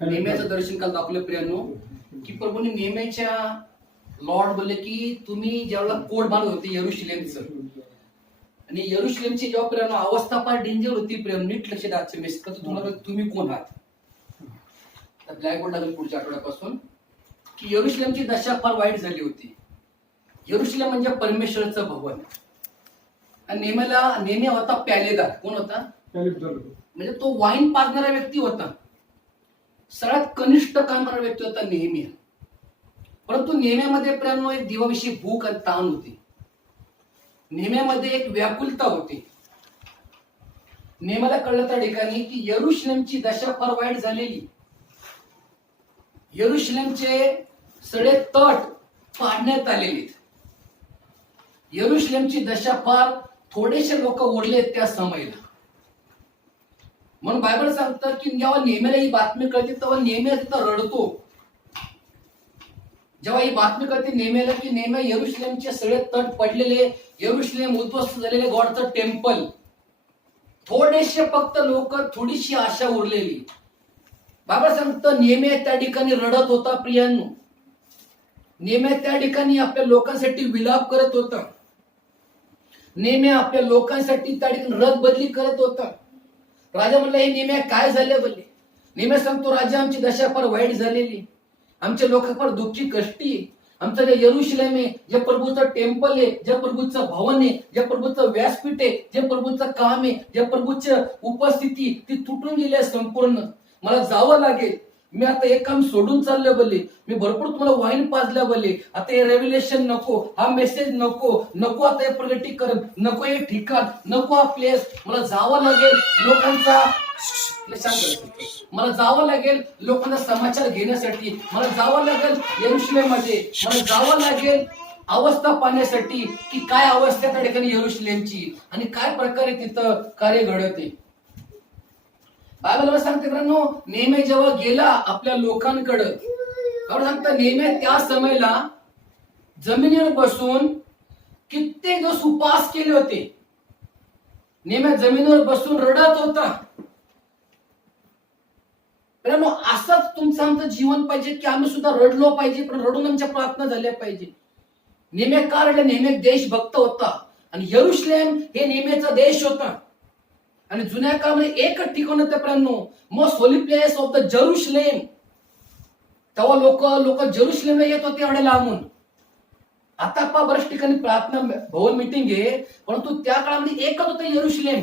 नेहम्याचं दर्शन काल दाखवलं प्रियांनो, की प्रभूने नेहम्याच्या लॉर्ड बोलले की तुम्ही ज्यावेळेला कोट बांधत होते यरुशलेमचं, आणि यरुशलेमची जेव्हा प्रियांनो अवस्था फार डेंजर होती प्रियांनो, नीट लक्ष द्यायचं मेस का तुम्हाला तुम्ही कोण आहात. तर ब्लॅक बोर्ड लागेल पुढच्या आठवड्यापासून की यरुशलेमची दशा फार वाईट झाली होती. यरुशलेम म्हणजे परमेश्वराचं भवन. आणि नेहम्या होता प्यालेदार. कोण होता? म्हणजे तो वाईन पाजणारा व्यक्ती होता. सगळ्यात कनिष्ठ काम करणारा व्यक्ती होता नेहम्या. परंतु नेहम्यामध्ये प्रियांनो एक देवाविषयी भूक आणि ताण होती. नेहम्यामध्ये एक व्याकुलता होती. नेहम्याला कळलं त्या ठिकाणी की यरुशलेमची दशा फार वाईट झालेली. यरुशलेमचे सगळे तट पाडण्यात आलेले. यरुशलेमची दशा फार थोडेसे लोक उरले त्या समयाला. म्हणून बायबल सांगतात की जेव्हा नेहम्याला ही बातमी कळते तेव्हा नेहम्या तिथं रडतो. जेव्हा ही बातमी कळते नेहम्याला की नेहम्या यरुशलेमचे सगळे तट पडलेले, यरुशलेम उद्ध्वस्त झालेले, गॉडचं टेम्पल, थोडेसे फक्त लोक, थोडीशी आशा उरलेली. बाबा सांगतं नेहम्या त्या ठिकाणी रडत होता प्रियांनो. नेहम्या त्या ठिकाणी आपल्या लोकांसाठी विलाप करत होता. नेहम्या आपल्या लोकांसाठी त्या ठिकाणी रथ बदली करत होता. राजा म्हणला हे नेहम्या काय झाले बोलले. नेहम्या सांगतो राजा आमची दशा फार वाईट झालेली, आमचे लोक फार दुःखी कष्टी. आमचं जे यरुशलेम आहे, जे प्रभूचं टेम्पल आहे, जे प्रभूचं भवन आहे, जे प्रभूचं व्यासपीठ आहे, जे प्रभूचं काम आहे, जे प्रभूचं उपस्थिती, ती तुटून गेली आहे संपूर्ण. मला जावं लागेल. मी आता एक काम सोडून चाललोय बोलले. मी भरपूर तुम्हाला वाईन पाजल्या बोलले. आता हे रेव्हिलेशन नको, हा मेसेज नको, नको आता हे प्रगटीकरण, नको हे ठिकाण, नको हा प्लेस. मला जावं लागेल लोकांचा मला जावं लागेल लोकांचा समाचार घेण्यासाठी. मला जावं लागेल यरुशलेममध्ये. मला जावं लागेल अवस्था पाहण्यासाठी की काय अवस्था त्या ठिकाणी यरुशलेमची आणि काय प्रकारे तिथं कार्य घडते. बायबल सांगते मित्रांनो, नेहम्या जेव्हा गेला आपल्या लोकांकडं, सांगतं नेहम्या त्या समयाला जमिनीवर बसून कित्येक दिवस उपवास केले होते. नेहम्या जमिनीवर बसून रडत होता. मित्रांनो असंच तुमचं आमचं जीवन पाहिजे की आम्ही सुद्धा रडलो पाहिजे, पण रडून आमच्या प्रार्थना झाल्या पाहिजे. नेहम्या का रडला? नेहम्या देशभक्त होता आणि यरुशलेम हे नेहम्याचा देश होता. आणि जुन्या काळामध्ये एकच ठिकाण होतं प्रियांनो, most holy place of the Jerusalem. तेव्हा लोक जेरुसलेमला येत होते एवढ्या लांबून. आता पहा बऱ्याच ठिकाणी प्रार्थना भवन मीटिंग आहे, परंतु त्या काळामध्ये एकच होतं यरुशलेम.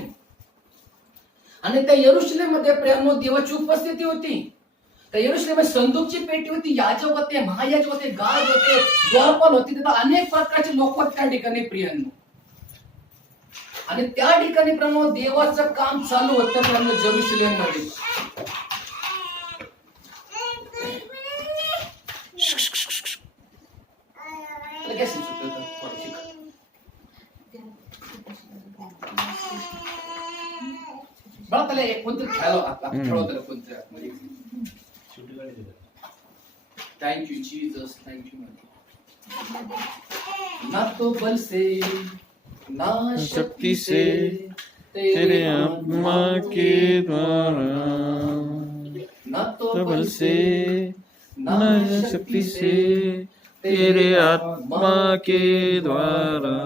आणि त्या यरुशलेम मध्ये प्रियांनो देवाची उपस्थिती होती. त्या यरुशलेम संदूकची पेटी होती, याजक होते, महायाजक होते, गार्ड होते, द्वारपाल होते. तिथं अनेक प्रकारचे लोक होते त्या ठिकाणी प्रियांनो. आणि त्या ठिकाणी प्रियांनो देवाचं काम चालू होतं प्रियांनो जेरुसलेम मध्ये. बघा त्याला एक कोणतं खेळवलं कोणतं. Thank you Jesus, thank you. ना तो बल से ना शक्ति से तेरे आत्मा के द्वारा, ना तो बल से ना शक्ति से तेरे आत्मा के द्वारा.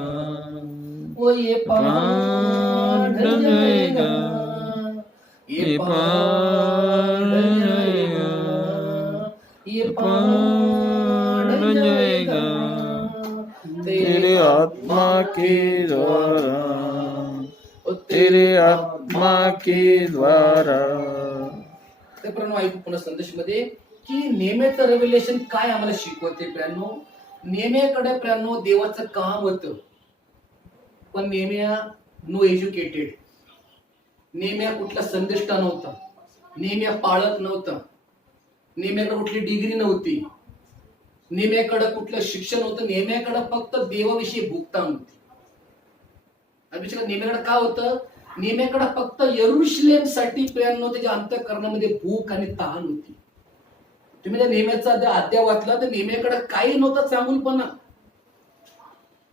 वो ये पहाड़ ढल जाएगा, ये पहाड़ ढल जाएगा, ये पहाड़ ढल जाएगा तेरे आत्मा के द्वारा, तेरे आत्मा के द्वारा. ते प्रियांनो ऐकू पुन्हा संदेश मध्ये की नेहम्याचं रेव्हिलेशन काय आम्हाला शिकवते प्रियांनो. नेहम्याकडे प्रियांनो देवाचं काम होतं, पण नेहम्या नो एज्युकेटेड. नेहम्या कुठला संदेष्टा नव्हता, नेहम्या पाळत नव्हता, नेहम्याकडे कुठली डिग्री नव्हती, नेहम्याकडे कुठलं शिक्षण होतं. नेहम्याकडे फक्त देवाविषयी भूकतान होती. नेहम्याकडे काय होतं? नेहम्याकडे फक्त यरुशलेम साठी प्रियांनो त्याच्या अंतःकरणामध्ये भूक आणि तहान होती. तुम्ही जर नेहम्याचा अध्याय वाचला तर नेहम्याकडे काही नव्हतं चांगुलपणा.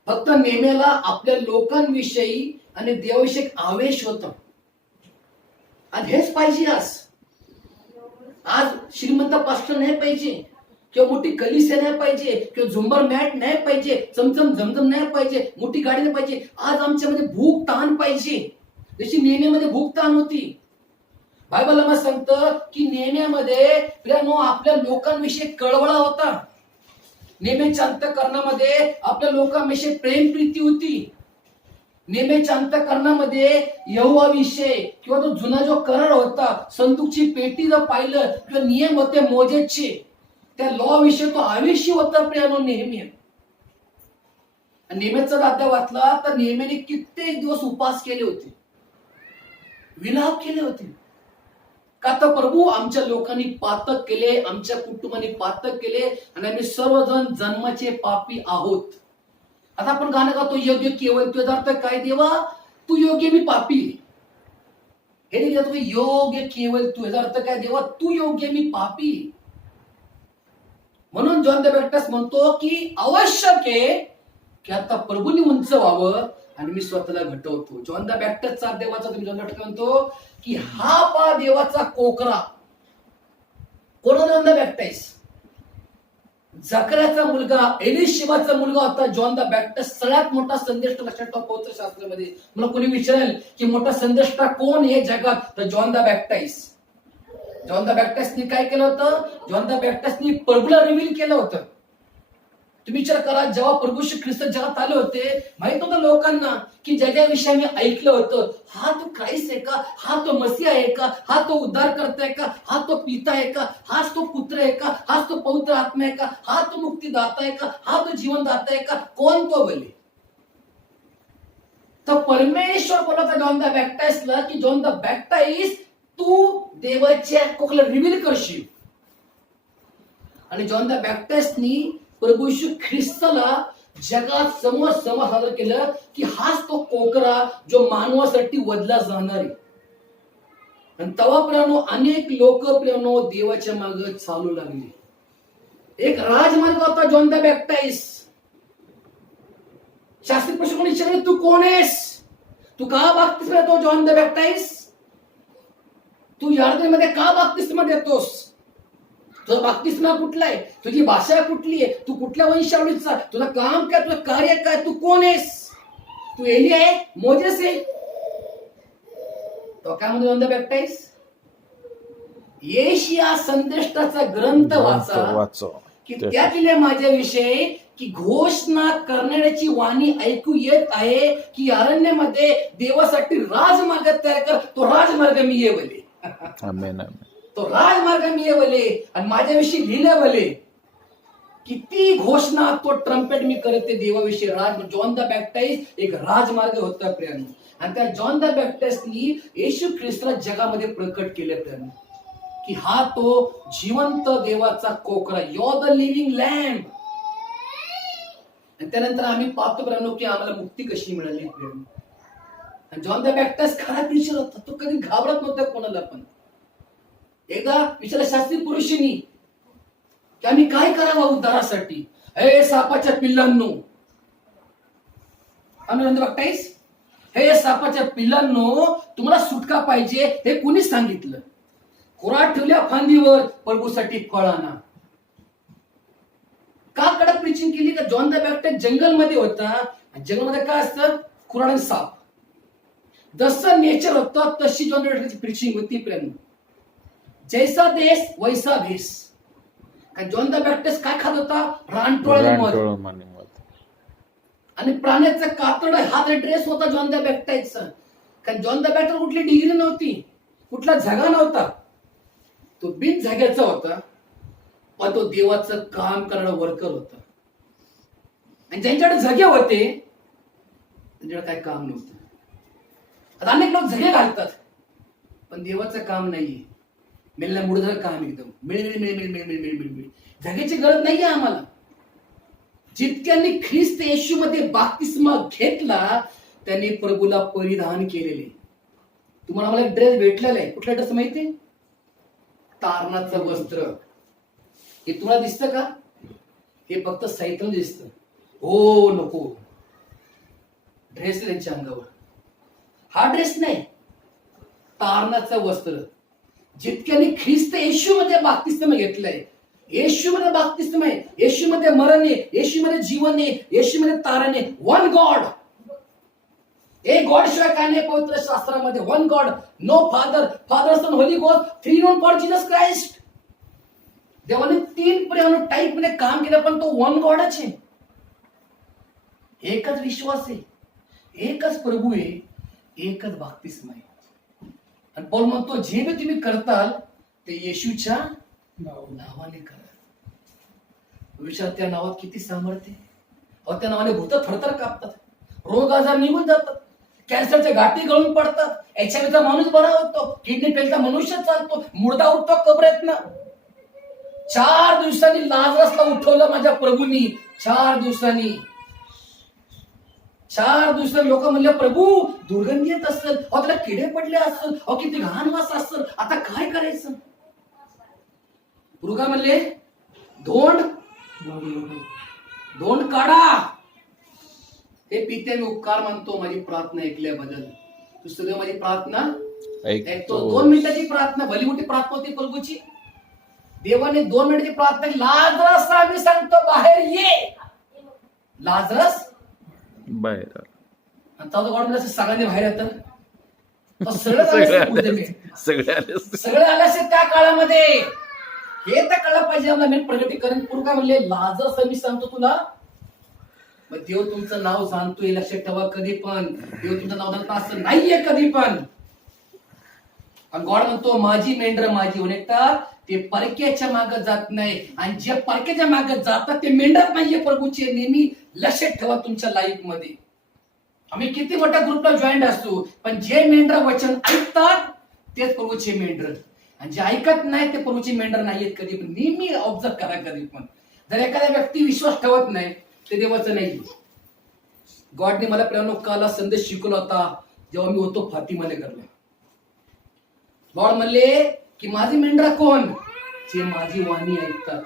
फक्त नेहम्याला आपल्या लोकांविषयी आणि देवाविषयी आवेश होता. आणि हेच पाहिजे आज श्रीमंत पास्टर नाही पाहिजे, किंवा मोठी कलिसिया नाही पाहिजे, किंवा झुंबर मॅट नाही पाहिजे, चमचम झमझम नाही पाहिजे, मोठी गाडी नाही पाहिजे. आज आमच्यामध्ये भूक ताण पाहिजे, जशी नेहमीमध्ये भूक ताण होती. बायबल आम्हाला सांगतं की नेहमीमध्ये प्रियानो आपल्या लोकांविषयी कळवळा होता. नेहमीच्या अंतःकरणामध्ये आपल्या लोकांविषयी प्रेम प्रीती होती. नेहमीच्या अंतःकरणामध्ये यहोवाविषयी किंवा तो जुना जो करार होता, संदूकची पेटी जर पाहिलं किंवा नियम होते मोजेसचे, त्या लॉ विषयी तो आवेशी होता प्रियानो नेहमी. नेहमीचा अध्याय वाचला तर नेहमीने कित्येक दिवस उपवास केले होते, विलाप केले होते. का तर प्रभू आमच्या लोकांनी पातक केले, आमच्या कुटुंबाने पातक केले आणि आम्ही सर्वजण जन्माचे पापी आहोत. आता आपण गाणं गातो, योग्य केवळ तुझा अर्थ काय देवा, तू योग्य मी पापी. हे योग्य केवळ तुझा अर्थ काय देवा, तू योग्य मी पापी. म्हणून जॉन द बॅप्टिस्ट म्हणतो की आवश्यक आहे की आता प्रभूंनी उंच व्हावं आणि मी स्वतःला घटवतो. जॉन द बॅप्टिस्टचा देवाचा तुम्ही जॉन बॅप्टिस्ट म्हणतो की हा पा देवाचा कोकरा. कोण जॉन द बॅप्टिस्ट? जकरियाचा मुलगा, एलिशिबाचा मुलगा होता जॉन द बॅप्टिस्ट. सगळ्यात मोठा संदेष्टा लक्षात ठेवा पवित्र शास्त्रामध्ये. मला कोणी विचारेल की मोठा संदेष्टा कोण आहे जगात, तर John the Baptist. John the बॅप्टिस्टने काय केलं होतं? जॉन द बॅप्टिस्टने प्रभूला रिव्हील केलं होतं. तुम्ही विचार करा, जेव्हा प्रभू श्री ख्रिस्त जगात आले होते, माहित होतं लोकांना की ज्याविषयी आम्ही ऐकलं होतं, हा तो ख्राइस्ट आहे का, हा तो मसीहा आहे का, हा तो उद्धार करताय का, हा तो पिता आहे का, हाच तो पुत्र आहे का, हाच तो पवित्र आत्मा आहे का, हा तो मुक्तीदाता आहे का, हा तो जीवनदाता आहे का, कोण तो बोले? तर परमेश्वर बोलत जॉन द बॅप्टिस्टला की जॉन द बॅप्टिस्ट तू देवाच्या कोकला रिव्हील करशील. आणि जॉन द बॅप्टिस्टनी प्रभू येशू ख्रिस्ताला जगात समोर सादर केलं की हाच तो कोकरा जो मानवासाठी वदला जाणार आहे. आणि तेव्हा अनेक लोक देवाच्या मागे चालू लागले. एक राजमार्ग होता जॉन द बॅप्टिस्ट. शास्त्री प्रश्न विचारले, तू कोण आहेस? तू का बाप्तिस्मा देतो जॉन द बॅप्टिस्ट? तू यॉर्दनमध्ये का बाप्तिस्मा देतोस? तुझा बाप्तिस्मा कुठला आहे? तुझी भाषा कुठली आहे? तू कुठल्या वंशावळीचा? तुझं काम काय? तुझं कार्य काय? तू कोण आहेस? तू एली आहे? मोजेस आहे? तो काय म्हणतो जॉन द बॅप्टिस्ट? येशिया संदेष्टाचा ग्रंथ वाचा की त्यातले माझ्याविषयी की घोषणा करण्याची वाणी ऐकू येत आहे की अरण्यामध्ये देवासाठी राजमार्ग तयार कर. तो राजमार्ग मी ये बोले. आमेन. तो राजमार्ग मी ये बोले आणि माझ्याविषयी लिहिले बोले. किती घोषणा तो ट्रम्पेट मी करते देवाविषयी. जॉन द बॅप्टिस्ट एक राजमार्ग होता प्रियानो. आणि त्या जॉन द बॅप्टिस्टनी येशू ख्रिस्ताला जगामध्ये प्रकट केले प्रियानो की हा तो जिवंत देवाचा कोकरा, you are the living lamb. आणि त्यानंतर आम्ही पाहतो प्रियानो की आम्हाला मुक्ती कशी मिळाली प्रियानो. आणि जॉन द बॅप्टिस्ट खरा टीचर होता. तो कधी घाबरत नव्हता कोणाला पण. एकदा विचारलं शास्त्री पुरुषांनी की आम्ही काय करावं उद्धारासाठी? हे सापाच्या पिल्लांनो, आम्ही जॉन द बॅप्टिस्ट, हे सापाच्या पिल्लांनो तुम्हाला सुटका पाहिजे हे कुणी सांगितलं? खुराट ठेवल्या फांदीवर प्रभूसाठी फळ आणा. का कडक प्रीचिंग केली? का जॉन द बॅप्टिस्ट जंगलमध्ये होता. जंगलमध्ये काय असतं? खुराट आणि साप. जसं नेचर होतं तशी जॉन द बॅप्टिस्टची प्रीचिंग होती प्रेम. जैसा देश वैसा भेस. जॉन द बॅप्टिस्ट काय खात होता? रानटोळ आणि प्राण्याचं कातड हा ड्रेस होता जॉन द बॅप्टिस्टचा. कारण जॉन द बॅप्टिस्ट कुठली डिग्री नव्हती, कुठला झगा नव्हता. तो बिन झग्याचा होता, पण तो देवाचं काम करणारा वर्कर होता. आणि ज्यांच्याकडे झगे होते त्यांच्याकडे काय काम नव्हतं. आता अनेक लोक झगे घालतात पण देवाचं काम नाहीये. मिळल्या मुडधर काम एकदम मिळ. झग्याची गरज नाहीये आम्हाला. जितक्यांनी ख्रिस्त येशू मध्ये बाप्तिस्मा घेतला त्यांनी प्रभूला परिधान केलेले. तुम्हाला मला एक ड्रेस भेटलेला आहे. कुठला ड्रेस माहितीये? तारणाचं वस्त्र. हे तुम्हाला दिसतं का? हे फक्त सैतान दिसतं. हो नको, ड्रेस त्यांच्या अंगावर. हा ड्रेस नाही, तारणाचं वस्त्र. जितक्यांनी ख्रिस्त येशूमध्ये बाप्तिस्म घेतलंय, येशूमध्ये बाप्तिस्म आहे, येशूमध्ये मरण आहे, येशूमध्ये जीवन आहे, येशूमध्ये तारण आहे. वन गॉड, एक गॉड शिवाय काय नाही पवित्र शास्त्रामध्ये. One God, no father, father son holy God, three in one God Jesus Christ. देवाने तीन टाईप मध्ये काम केलं, पण तो वन गॉडच आहे. एकच विश्वास आहे, एकच प्रभू आहे, एकच बाप्तिस्म आहे. आणि पौल म्हणतो जे बी तुम्ही करताल ते येशूच्या नावाने करा. विचार, त्या नावात किती सामर्थ्य आहे. अहो, त्या नावाने भूत थरथर कापतात, रोग आजार निघून जातात, कॅन्सरच्या गाठी गळून पडतात, एचआयव्हीचा माणूस बरा होतो, किडनी फेलचा मनुष्य चालतो, मुर्दा उठतो कबरेतनं. 4 दिवसांनी लाजरसला उठवलं माझ्या प्रभूंनी. 4 दिवसांनी लोक म्हणले, प्रभू दुर्गंधी येत असेल, अहो त्याला किडे पडले असेल, अहो किती घाण वास असेल, आता काय करायचं. मुरुगा म्हणले, धोंड काढा. हे पिते मी उपकार मानतो, माझी प्रार्थना ऐकल्याबद्दल. तू सगळं माझी प्रार्थना ऐकतो. 2 मिनिटाची प्रार्थना, भली मोठी प्रार्थना होती प्रभूची. देवाने 2 मिनिटाची प्रार्थना, लाजरस आम्ही सांगतो बाहेर ये. लाजरस बाहेर, सगळ्यांनी बाहेर येतात. सगळे आले असे त्या काळामध्ये. हे तर कळलं पाहिजे आम्हाला. मेन प्रगतीकरण पूर्व काय म्हणले, लाजरस मी सांगतो तुला. मग देव तुमचं नाव जाणतोय, लक्षात ठेवा. कधी पण देव तुमचं नाव जाणतो असं नाहीये कधी पण. आणि गॉड म्हणतो माझी मेंढर माझी ओळखतात, ते परक्याच्या मागे जात नाही. आणि जे परक्याच्या मागे जातात ते मेंढर नाहीये प्रभूचे. नेहमी लक्षात ठेवा तुमच्या लाईफ मध्ये. आम्ही किती मोठ्या ग्रुपला जॉईंट असतो, पण जे मेंढर वचन ऐकतात तेच प्रभूचे मेंढर, आणि जे ऐकत नाही ते प्रभूचे मेंढर नाहीयेत कधी पण. नेहमी ऑब्झर्व करा. कधी पण जर एखाद्या व्यक्ती विश्वास ठेवत नाही ते देवाचं नाही. गॉडने मला प्रेरणा काला संदेश शिकवला होता जेव्हा मी होतो फातिमाने करला. गॉड म्हणले की माझी मेंढरा कोण, जे माझी वाणी ऐकतात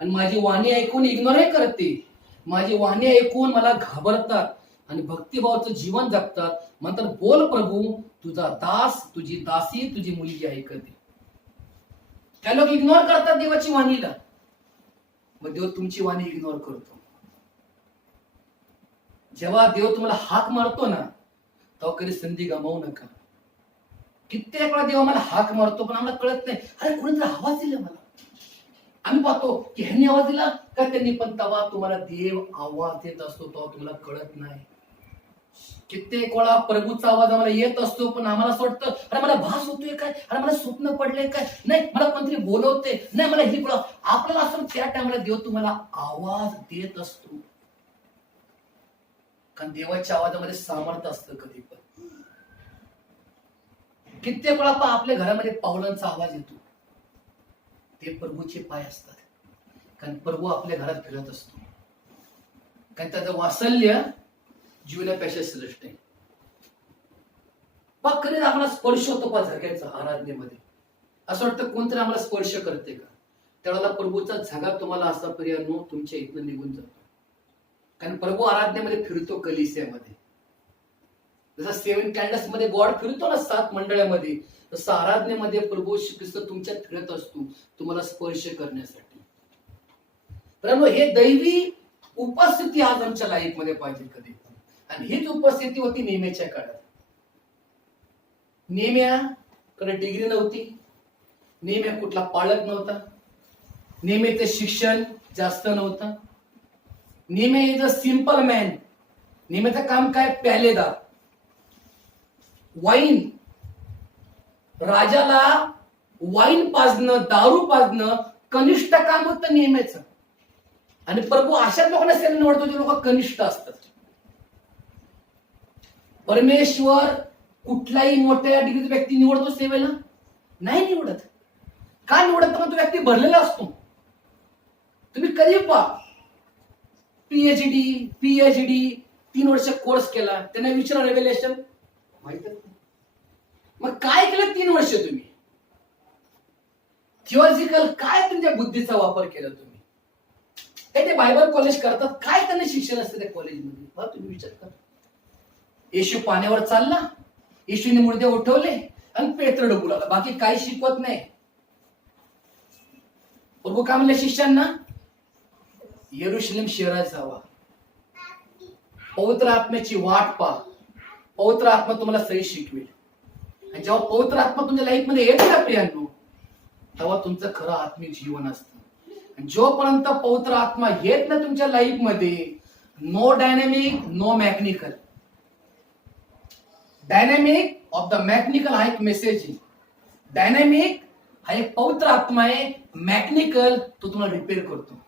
आणि माझी वाणी ऐकून इग्नोर नाही करत. ते माझी वाणी ऐकून मला घाबरतात आणि भक्तिभावाचं जीवन जगतात. म्हणतात बोल प्रभू, तुझा दास, तुझी दासी, तुझी मुलगी ऐकते. त्या लोक इग्नोर करतात देवाची वाणीला. मग देव तुमची वाणी इग्नोर करतो. जेव्हा देव तुम्हाला हाक मारतो ना, तेव्हा कधी संधी गमावू नका. कित्येक वेळा देव आम्हाला हाक मारतो, पण आम्हाला कळत नाही. अरे कोणीतरी आवाज दिला मला. आम्ही पाहतो की ह्यांनी आवाज दिला का त्यांनी, पण तेव्हा तुम्हाला देव आवाज देत असतो तेव्हा तुम्हाला कळत नाही. कित्येक वेळा प्रभूचा आवाज आम्हाला येत असतो, पण आम्हाला असं वाटतं अरे मला भास होतोय काय, अरे मला स्वप्न पडलंय काय, नाही मला कोणतरी बोलवते, नाही मला हे कळलं. आपल्याला असं त्या टाइमला देव तुम्हाला आवाज देत असतो, कारण देवाच्या आवाजामध्ये सामर्थ्य असतं. कधी पण कित्येक वेळा आपल्या घरामध्ये पावलांचा आवाज येतो, ते प्रभूचे पाय असतात, कारण प्रभू आपल्या घरात फिरत असतो. कारण त्याचं वात्सल्य जीवनापेक्षा श्रेष्ठ आहे. बघ कधी आम्हाला स्पर्श होतो पा झगायचा आराधनेमध्ये. असं वाटतं कोणतरी आम्हाला स्पर्श करते का, त्यावेळेला प्रभूचा झगा तुम्हाला असा पर्याय तुमच्या इथनं निघून जातो. कारण प्रभू आराधनेमध्ये फिरतो कलिसियामध्ये. जसा 7 कॅन्डल्स मध्ये गॉड फिरतो ना 7 मंडळामध्ये, तसं आराधनेमध्ये प्रभू ख्रिस्त तुमच्यात फिरत असतो तुम्हाला स्पर्श करण्यासाठी. परंतु हे दैवी उपस्थिती आज आमच्या लाईफ मध्ये पाहिजे कधी. आणि हीच उपस्थिती होती नेहमीच्या काळात. नेहमीकडे डिग्री नव्हती, नेहमी कुठला पालक नव्हता, नेहमीचं शिक्षण जास्त नव्हतं. नेहमी इज अ सिंपल मॅन. नेहमीचं काम काय, प्यालेदार, वाईन. राजाला वाईन पाजणं, दारू पाजणं कनिष्ठ काम होतं नेहमीच. आणि प्रभू अशा लोकांना सेवेला निवडतो जे लोक कनिष्ठ असतात. परमेश्वर कुठलाही मोठ्या डिग्रीचा व्यक्ती निवडतो सेवेला नाही निवडत. का निवडत, तो व्यक्ती भरलेला असतो. तुम्ही कधी पहा पीएचडी 3 वर्ष कोर्स केला, त्यांना विचारा रेव्हेलेशन माहित नाही. मग काय केलं 3 वर्ष तुम्ही, थिओलॉजिकल काय तुमच्या बुद्धीचा वापर केला तुम्ही. ते बायबल कॉलेज करतात, काय त्यांना शिक्षण असतं त्या कॉलेजमध्ये तुम्ही विचार करा. येशू पाण्यावर चालला, येशूने मुर्दे उठवले, आणि पेत्र डुबू लागला, बाकी काही शिकवत नाही. प्रभू काय म्हणले शिष्यांना? यरुशलेम शहरात जावा, पवित्र आत्म्याची वाट पहा, पवित्र आत्मा तुम्हाला सही शिकवेल. आणि जेव्हा पवित्र आत्मा तुमच्या लाईफ मध्ये येतो ना प्रियांनो, तेव्हा तुमचं खरं आत्मिक जीवन असतं. आणि जोपर्यंत पवित्र आत्मा येत ना तुमच्या लाईफ मध्ये, no dynamic no mechanical. Dynamic of the mechanical हा एक मेसेज आहे. डायनॅमिक हा एक पवित्र आत्मा आहे, मॅकॅनिकल तो तुम्हाला रिपेअर करतो.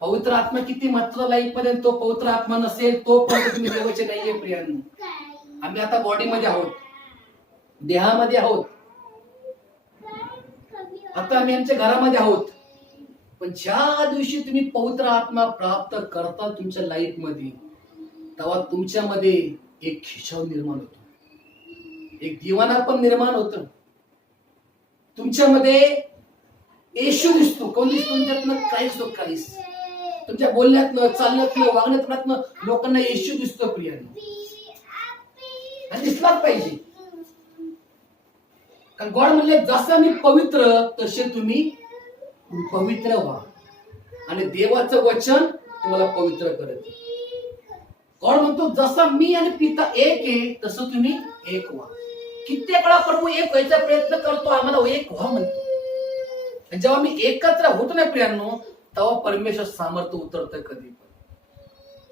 पवित्र आत्मा किती महत्त्वाचा लाईफ मध्ये, तो पवित्र आत्मा नसेल तोपर्यंत तुम्ही देवाचे नाहीये प्रियांनो. आम्ही आता बॉडीमध्ये आहोत, देहामध्ये आहोत, आता आम्ही आमच्या घरामध्ये आहोत. पण ज्या दिवशी तुम्ही पवित्र आत्मा प्राप्त करता तुमच्या लाईफ मध्ये, तेव्हा तुमच्यामध्ये एक खिशाव निर्माण होतो, एक दिवाना पण निर्माण होतं. तुमच्यामध्ये येशू दिसतो. कोण दिसतो तुमच्यातनं? Christ of Christ. तुमच्या बोलण्यातनं, चालण्यातनं, वागण्यातनं लोकांना येशू दिसतो प्रियांनो. आणि दिसलाच पाहिजे. कारण गॉड म्हणले जसं मी पवित्र तसे तुम्ही पवित्र व्हा. आणि देवाचं वचन तुम्हाला पवित्र करत. गॉड म्हणतो जसं मी आणि पिता एक आहे तसं तुम्ही एक व्हा. कित्येक वेळा प्रभू एक व्हायचा प्रयत्न करतो, आम्हाला एक व्हा म्हणतो. जेव्हा मी एकत्र होतो ना प्रियांनो, तेव्हा परमेश्वर सामर्थ्य उतरतं कधी पण.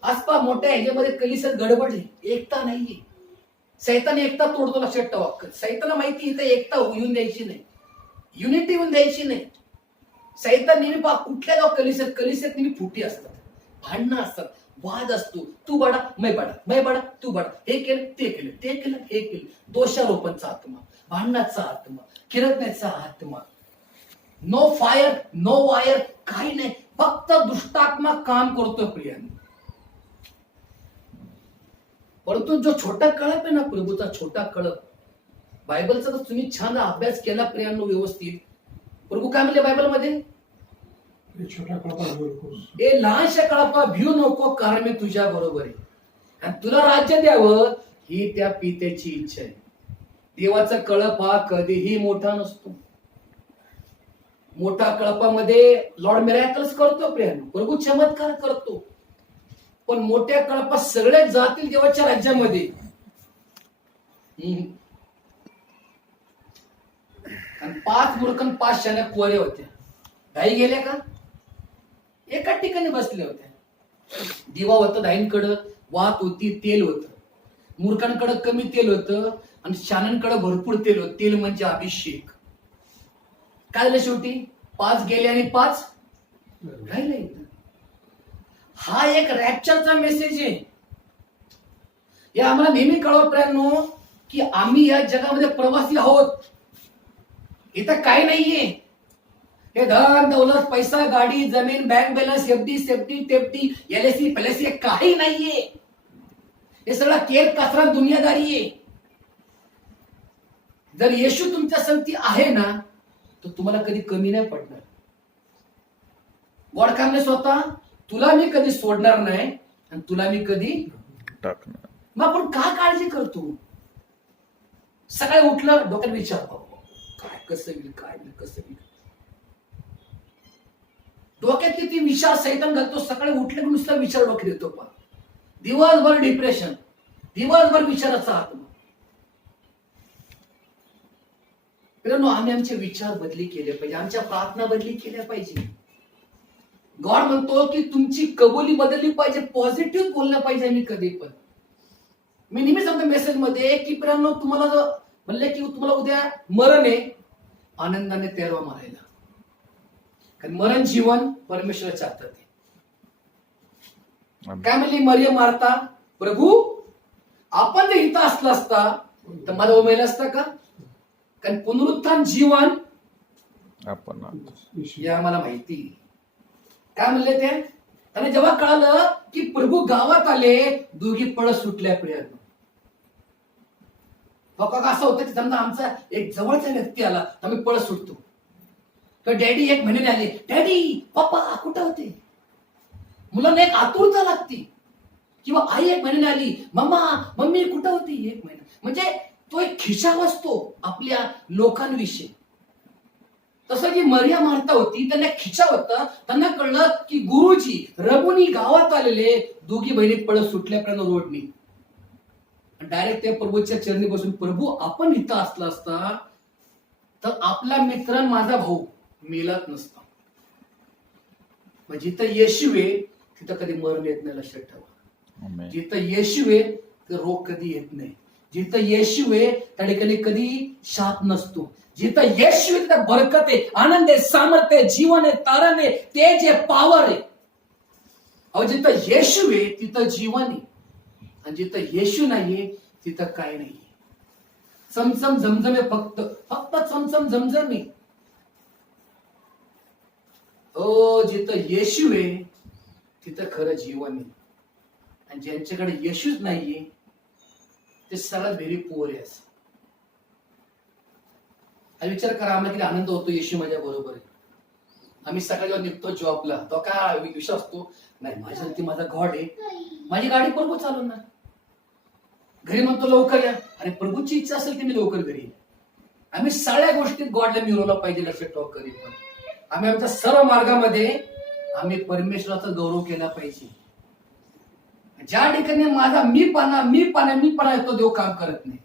आसपा मोठ्या ह्याच्यामध्ये कलिसियात गडबडली, एकता नाहीये. सैतान एकता तोडतो, लक्षात ठेवा. सैताना माहिती इथे एकता येऊन द्यायची नाही, युनिटी येऊन द्यायची नाही. सैतान नेहमी पहा कुठल्या गाव कलिसियात नेहमी फुटी असतात, भांडणं असतात, वाद असतो. तू बडा मै बडा तू बडा, हे केलं ते केलं ते केलं हे केलं. दोषारोपणचा आत्मा, भांडणाचा आत्मा, किरतण्याचा आत्मा. नो फायर नो वायर, काही नाही, फक्त दुष्टात्मा काम करतो प्रियांनो. परंतु जो छोटा कळप आहे ना प्रभूचा, छोटा कळप, बायबलचा तर तुम्ही छान अभ्यास केला प्रियांनो व्यवस्थित. प्रभू काय म्हणले बायबलमध्ये? छोटा कळपा भिवू नकोस. ए लहानशा कळपा भिवू नको, कारण मी तुझ्या बरोबर आहे. आणि तुला राज्य द्यावं ही त्या पित्याची इच्छा आहे. देवाचा कळप हा कधीही मोठा नसतो. मोठा कळपामध्ये लॉर्ड मिरॅकल्स करतो प्रियांनो, प्रभू चमत्कार करतो. पण मोठ्या कळपात सगळे जातील देवाच्या राज्यामध्ये. आणि 5 मूर्ख 5 शहाण्या कोरे होत्या. गाई गेल्या का? एका ठिकाणी बसल्या होत्या. दिवा होता दाईंकडं, वात होती, तेल होतं. मूर्खांकडे कमी तेल होतं आणि शहाण्यांकडे भरपूर तेल होतं. तेल म्हणजे अभिषेक. काय झालं शेवटी? 5 गेले आणि 5 राहिले. हा एक रॅप्चरचा मेसेज आहे. हे आम्हाला नेहमी कळव प्रियांनो की आम्ही या जगामध्ये प्रवासी आहोत. इथं काही नाहीये. हे धन दौलत पैसा गाडी जमीन बँक बॅलन्स एफडी सेफ्टी टेफ्टी एलएसी पॅलेसी काही नाहीये. हे सगळं केर कचरा दुनियादारी आहे. जर येशू तुमच्या संगती आहे ना, तर तुम्हाला कधी कमी नाही पडणार. गॉड काय म्हणले स्वतः, तुला मी कधी सोडणार नाही आणि तुला मी कधी टाकणार. मग आपण का काळजी करतो? सकाळी उठलं डोक्यात विचार, काय कसं होईल, काय होईल, कसं होईल. डोक्यात किती विचार सैतान घालतो. सकाळी उठले की नुसता विचार डोक्यात येतो. पा दिवसभर डिप्रेशन, दिवसभर विचाराचा आत्मा. मित्रांनो, आम्ही आमचे विचार बदली केले पाहिजे, आमच्या प्रार्थना बदली केल्या पाहिजे. गॉड म्हणतो की तुमची कबुली बदलली पाहिजे, पॉझिटिव्ह बोललं पाहिजे. मी कधी पण मी नेहमी सांगतो मेसेज मध्ये की मित्रांनो, तुम्हाला जर म्हणले की तुम्हाला उद्या मरण आहे, आनंदाने तयार व्हा मरायला. कारण मरण जीवन परमेश्वराच्या हातात आहे. काय म्हणली मरियम मार्था, प्रभू आपण जर इथं असला असता तर मला उमेल असता का? कारण पुनरुत्थान जीवन आपण हे आम्हाला माहिती. काय म्हणले ते? आणि जेव्हा कळालं की प्रभू गावात आले, दोघी पळत सुटल्या प्रियांनो. असं होतं की समजा आमचा एक जवळचा व्यक्ती आला तर आम्ही पळत सुटतो. तर डॅडी एक महिन्याने आले, डॅडी पप्पा कुठं होते? मुलांना एक आतुरता लागते. किंवा आई एक महिन्याने आली, मम्मा मम्मी कुठं होती? 1 महिना. म्हणजे तो एक खिशाव असतो आपल्या लोकांविषयी. तसं की मरिया मार्था होती, त्यांना खिचा होता. त्यांना कळलं की गुरुजी रबुनी गावात आलेले, दोघी बहिणी पळत सुटल्यापर्यंत रोडनी डायरेक्ट त्या प्रभूच्या चरणी बसून, प्रभू आपण इथं असला असता तर आपला मित्र माझा भाऊ मेलाच नसता. म्हणजे जिथं येशू आहे तिथं कधी मरण येत नाही, लक्षात ठेवा. आमेन. जिथं येशू आहे तर रोग कधी येत नाही. जिथं येशू आहे त्या ठिकाणी कधी शाप नसतो. जिथं येशू आहे तिथं बरकत आहे, आनंद आहे, सामर्थ्य आहे, जीवन आहे, तारण आहे, तेज आहे, पॉवर आहे. अहो जिथं येशू आहे तिथं जीवन आहे, आणि जिथं येशू नाहीये तिथं काय नाहीये. चमचम झमझम आहे, फक्त फक्त चमचम झमझम आहे. ओ जिथं येशू आहे तिथं खरं जीवन आहे, आणि ज्यांच्याकडे येशूच नाहीये ते सगळ्यात व्हेरी पुअर आहे. असं विचार करा, आम्हाला किती आनंद होतो येशू माझ्या बरोबर आहे. आम्ही सकाळी जेव्हा निघतो जॉबला तो काय विश्वास असतो, नाही माझ्यावरती माझा गॉड आहे, माझी गाडी प्रभू चालवणार. घरी म्हणतो लवकर या, अरे प्रभूची इच्छा असेल की मी लवकर घरी येईन. आम्ही सगळ्या गोष्टीत गॉडला मिळवलं पाहिजे, लक्षात ठेवा. कधी पण आम्ही आमच्या सर्व मार्गामध्ये आम्ही परमेश्वराचा गौरव केला पाहिजे. ज्या ठिकाणी माझा मीपणा येतो देव काम करत नाही.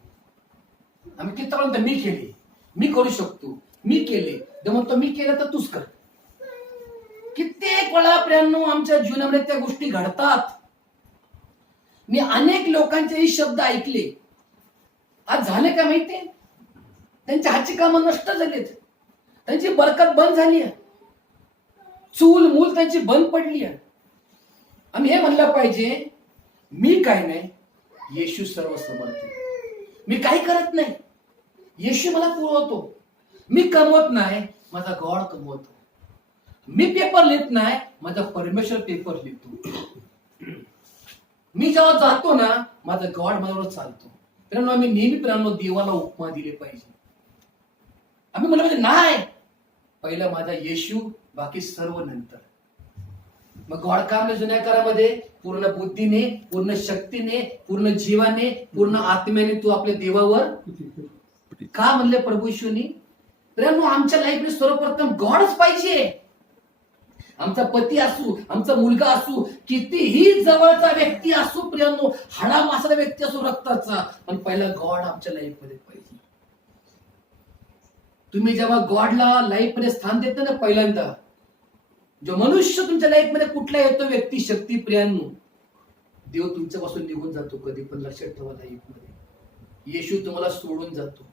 आम्ही कितीपर्यंत मी केले, मी करू शकतो, मी केले, देव म्हणतो मी केलं तर तूच कर. कित्येक वेळा प्रियांनो आमच्या जीवनामध्ये त्या गोष्टी घडतात. मी अनेक लोकांचे शब्द ऐकले, आज झाले का माहितीये, त्यांच्या हातची कामं नष्ट झालीत, त्यांची बरकत बंद झाली आहे, चूल मूल त्यांची बंद पडली आहे. आम्ही हे म्हणलं पाहिजे, मी काय नाही, येशू सर्व समर्थ. मी काही करत नाही, येशू मला पुरवतो. मी कमवत नाही, माझा गॉड कमवतो. मी पेपर लिहित नाही, माझा परमेश्वर पेपर लिहितो. मी जेव्हा जातो ना, माझा गॉड माझ्यावर चालतो. मित्रांनो, आम्ही नेहमी देवाला उपमा दिले पाहिजे. आम्ही म्हणलं म्हणजे नाही, पहिला माझा येशू, बाकी सर्व नंतर. मग गॉड का आपल्या जुन्या काळामध्ये पूर्ण बुद्धीने, पूर्ण शक्तीने, पूर्ण जीवाने, पूर्ण आत्म्याने तू आपल्या देवावर का म्हणले प्रभू येशूनी. मित्रांनो, आमच्या लाईफमध्ये सर्वप्रथम गॉडच पाहिजे. आमचा पती असू, आमचा मुलगा असू, कितीही जवळचा व्यक्ती असू, प्रियांनो हाडा मासाचा व्यक्ती असू रक्ताचा, पण पहिला गॉड आमच्या लाईफ मध्ये पाहिजे. तुम्ही जेव्हा गॉडला लाईफ मध्ये स्थान देता ना, पहिल्यांदा जो मनुष्य तुमच्या लाईफ मध्ये कुठला येतो व्यक्ती, शक्ती, प्रियांनो, देव तुमच्यापासून निघून जातो कधी पण, लक्षात ठेवा. लाईफ मध्ये येशू तुम्हाला सोडून जातो.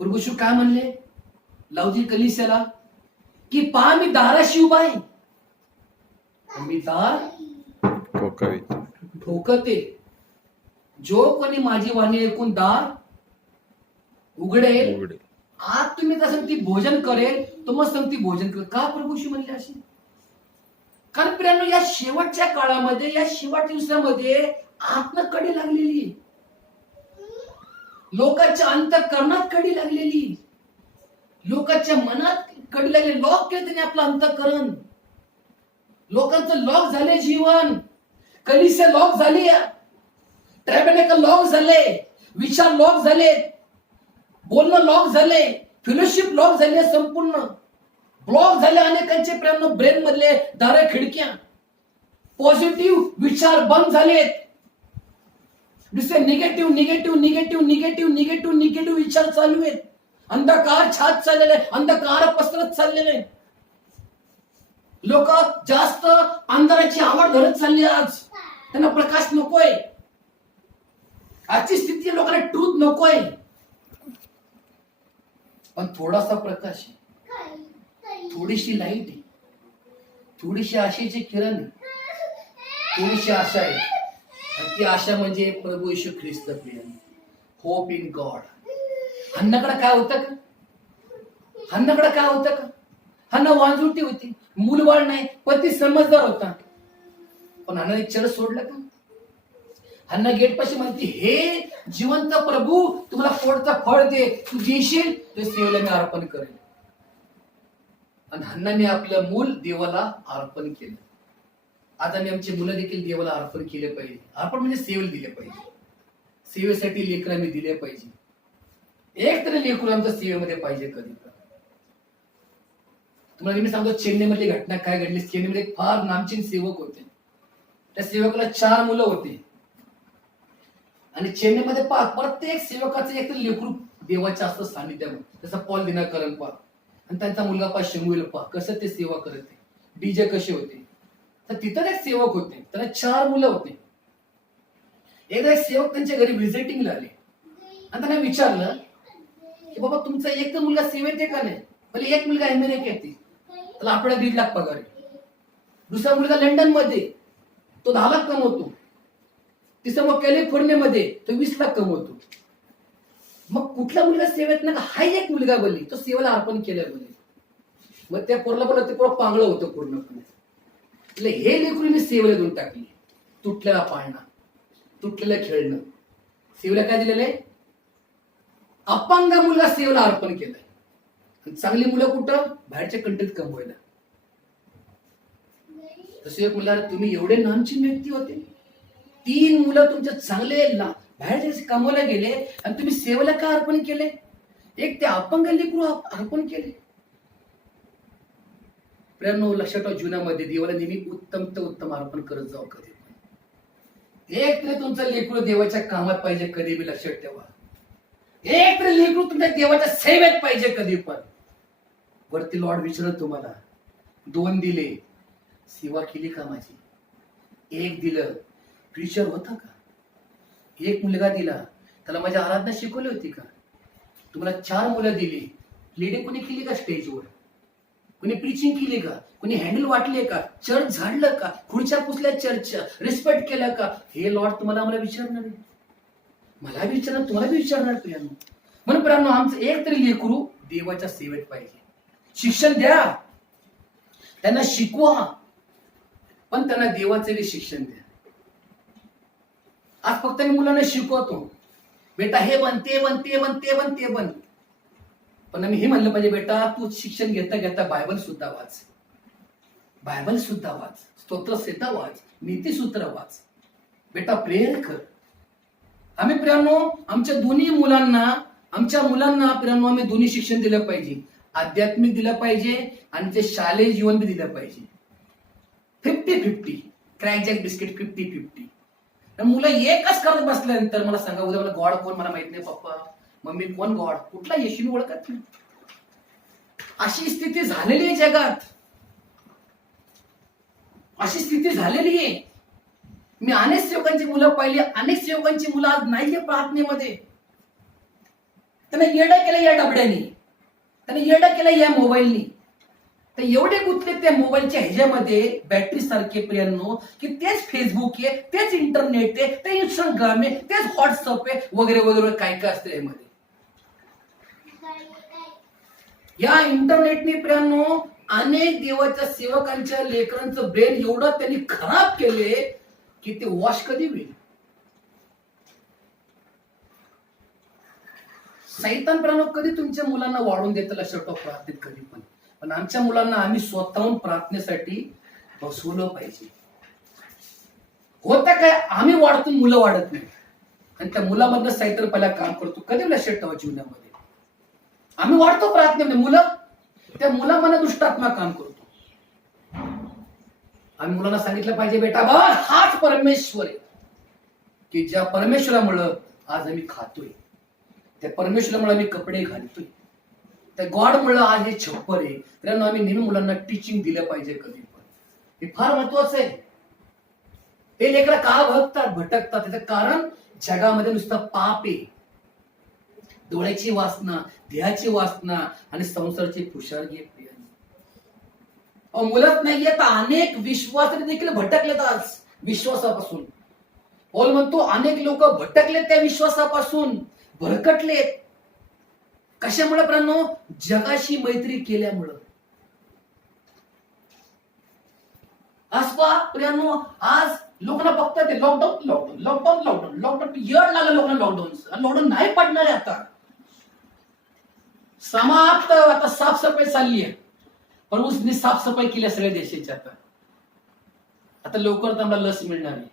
प्रभू येशू काय म्हणले लावजी कलिसियाला, की पहा मी दाराशी उभा आहे, मी दार ठोकते, जो कोणी माझी वाणी ऐकून दार उघडेल, आज तुम्ही त्या संगती भोजन करेल, तो मग संगती भोजन करेल. का प्रभू येशू म्हणले अशी? कारण प्रियांनो, या शेवटच्या काळामध्ये, या शेवटच्या दिवसामध्ये आत्मा कडी लागलेली, लोकांच्या अंतःकरणात कडी लागलेली, लोकांच्या मनात कडी लागली. लॉक केलं त्याने आपलं अंतःकरण. लोकांचं लॉक झाले जीवन, कलिसिया लॉक झाली, ट्रायबेनेकल लॉक झाले, विचार लॉक झाले, बोलणं लॉक झाले, फेलोशिप लॉक झाली, संपूर्ण ब्लॉक झाले अनेकांचे प्रेम ब्रेन मधले दारे खिडक्या. पॉझिटिव्ह विचार बंद झालेत. Negative negative negative negative negative negative विचार चालू आहेत. अंधकार छात चाललेले, अंधकार पसरत चाललेले. लोक जास्त अंधाराची आवड धरत चालली. आज त्यांना प्रकाश नकोय. आजची स्थिती लोकांना ट्रूथ नकोय, पण थोडासा प्रकाश आहे, थोडीशी लाईट आहे, थोडीशी आशेची किरण आहे, थोडीशी आशा आहे. आणि ती आशा म्हणजे प्रभू Yeshu Khrist. Hope in God. हन्नाकडे काय होतं का? हन्नाकडे काय होतं का? हन्ना वांजुटी होती, मूलबाळ नाही, पती समजदार होता, पण हन्नाने चढ सोडलं का? हन्ना गेट पाशी म्हणते, हे जिवंत प्रभू तुम्हाला पोटचं फळ दे, तू जेशील ते सेवेला मी अर्पण करेल. आणि हन्नाने आपलं मूल देवाला अर्पण केलं. आज आम्ही आमची मुलं देखील देवाला अर्पण केले पाहिजे. अर्पण म्हणजे सेवेला दिले पाहिजे. सेवेसाठी लेकरं आम्ही दिले पाहिजे. एक तरी लेकरू आमच्या सेवेमध्ये पाहिजे कधी पण. तुम्हाला मी सांगतो, चेन्नईमधली घटना काय घडली. चेन्नईमध्ये एक फार नामचीन सेवक होते. त्या सेवकाला 4 मुलं होती. आणि चेन्नईमध्ये प्रत्येक सेवकाचं एक लेकरू देवाच्या असतं सानिध्यामध्ये. जसं पॉल दिनाकरन पहा, आणि त्यांचा मुलगा पहा शमुएल पहा, कसं ते सेवा करत आहे. डीजे कसे होते. तर तिथं एक सेवक होते, त्याला 4 मुलं होते. एकदा एक सेवक त्यांच्या घरी व्हिजिटिंगला आले आणि त्यांना विचारलं की बाबा तुमचा एक तर मुलगा सेवेत आहे का नाही. म्हणजे एक मुलगा अमेरिकेत आहे, त्याला आपल्याला 1.5 लाख पगार आहे. दुसरा मुलगा लंडन मध्ये, तो 10 लाख कमवतो. तिसरा मग कॅलिफोर्नियामध्ये, तो 20 लाख कमवतो. मग कुठला मुलगा सेवेत ना, हा एक मुलगा बोलली तो सेवेला अर्पण केलंय बोलली. मग त्या पोरला बोलत ते पोरं पांगळं होतं पूर्णपणे. हे लेकरू मी सेवेला देऊन टाकली. तुटलेला पाळणा, तुटलेलं खेळणं, सेवेला काय दिलेलं आहे. अपंग मुलगा सेवेला अर्पण केलंय. चांगली मुलं कुठं, बाहेरच्या कंट्रीत कमवायला. तसे एक मुला, तुम्ही एवढे नामचीन व्यक्ती होते, 3 मुलं तुमच्या चांगले बाहेरच्या कमवायला गेले आणि तुम्ही सेवेला का अर्पण केले. एक ते अपंग लेकरू अर्पण केले. प्रेरणो लक्षात ठेवा, जीवनामध्ये देवाला नेहमी उत्तम ते उत्तम अर्पण करत जाऊ. कधी एक तरी तुमचं लेकरू देवाच्या कामात पाहिजे. कधी बी लक्षात ठेवा, एक तरी लेकरू तुमच्या देवाच्या सेवेत पाहिजे कधी पण. वरती लॉर्ड विचारत तुम्हाला, 2 दिले, सेवा केली का माझी. 1 दिलं, प्रीचर होता का. 1 मुलगा दिला, त्याला माझी आराधना शिकवली होती का. तुम्हाला 4 मुलं दिली, लेडी कोणी केली का स्टेजवर. कोणी प्रीचिंग केली का, कोणी हँडल वाटले का, चर्च झाडलं का, खुर्च्या पुसल्या चर्चच्या, रिस्पेक्ट केलं का. हे लॉर्ड तुम्हाला आम्हाला विचारणार आहे. मला विचारणार, तुम्हाला बी विचारणार प्रियांनो. म्हणून प्रियांनो, आमचं एक तरी लेकरू देवाच्या सेवेत पाहिजे. शिक्षण द्या, त्यांना शिकवा, पण त्यांना देवाचे बी शिक्षण द्या. आज फक्त मी मुलांना शिकवतो, बेटा हे बन, ते बन, ते बन, ते बन, ते बन. पण मी हे म्हणलं पाहिजे, बेटा तू शिक्षण घेता घेता बायबल सुद्धा वाच, बायबल सुद्धा वाच, स्तोत्रसंहिता वाच, नीतिसूत्र वाच. बेटा प्रेयर कर. आम्ही प्रियांनो आमच्या दोन्ही मुलांना, आमच्या मुलांना प्रियांनो आम्ही दोन्ही शिक्षण दिलं पाहिजे. आध्यात्मिक दिलं पाहिजे आणि ते शालेय जीवन बी दिलं पाहिजे. 50-50, क्रॅकजॅक बिस्किट 50-50. मुलं एकच करत बसल्यानंतर मला सांगा, उद्या मला गॉड कोण मला माहित नाही, पप्पा मम्मी कोण गॉड, कुठला येशूने ओळखत नाही. अशी स्थिती झालेली आहे जगात, अशी स्थिती झालेली आहे. मी अनेक सेवकांची मुलं पाहिली, अनेक सेवकांची मुलं आज नाहीये प्रार्थनेमध्ये. त्यांना येडं केलं या डबड्यानी, त्यांना येडं केलं या मोबाईलनी. तर एवढे गुंतले त्या मोबाईलच्या ह्याच्यामध्ये, बॅटरी सारखे प्रियांनो, की तेच फेसबुक आहे, तेच इंटरनेट आहे, ते इंस्टाग्राम आहे, तेच व्हॉट्सअप आहे, वगैरे वगैरे काय काय असतं यामध्ये. या इंटरनेटने प्रियांनो अनेक देवाच्या सेवकांच्या लेकरांचं ब्रेन एवढं त्यांनी खराब केले की ते वॉश कधी होईल. सैतान प्रियांनो कधी तुमच्या मुलांना वाढून देतं लक्षात प्रार्थनेत कधी पण. पण आमच्या मुलांना आम्ही स्वतःहून प्रार्थनेसाठी बसवलं पाहिजे. होतं काय, आम्ही वाढतो, मुलं वाढत नाही. आणि त्या मुलामधनं सैतान पहिला काम करतो. कधी लक्षात ठेवा, जीवनामध्ये आम्ही वाढतो प्रार्थनेमध्ये, मुलं त्या मुलामध्ये दुष्टात्मा काम करतो. आम्ही मुलांना सांगितलं पाहिजे, बेटा बघ हाच परमेश्वर आहे, की ज्या परमेश्वरामुळं आज आम्ही खातोय, त्या परमेश्वरामुळे आम्ही कपडे घालतोय, त्या गॉड मुळे आज हे छप्पर आहे. त्यामुळे आम्ही नेहमी मुलांना टीचिंग दिलं पाहिजे कधी पण. हे फार महत्वाचं आहे. ते लेकरं का भटकतात त्याचं कारण जगामध्ये नुसतं पाप आहे, डोळ्याची वासना, देहाची वासना आणि संसाराची फुशारगी आहे. मुलंच नाहीये तर अनेक विश्वासाने देखील भटकलेत आज विश्वासापासून. पौल म्हणतो अनेक लोक भटकलेत त्या विश्वासापासून, भरकटलेत. कशामुळे प्रियांनो, जगाशी मैत्री केल्यामुळं. आज पहा प्रियांनो, आज लोकांना फक्त ते lockdown lockdown lockdown lockdown lockdown येड लागलं लोकांना. लॉकडाऊन नाही पडणार आहे आता, समाप्त. आता साफसफाई चालली आहे, पण उसने साफसफाई केली सगळ्या देशाची. आता लवकरच आम्हाला लस मिळणार आहे.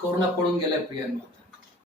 कोरोना पळून गेलाय प्रियांनो.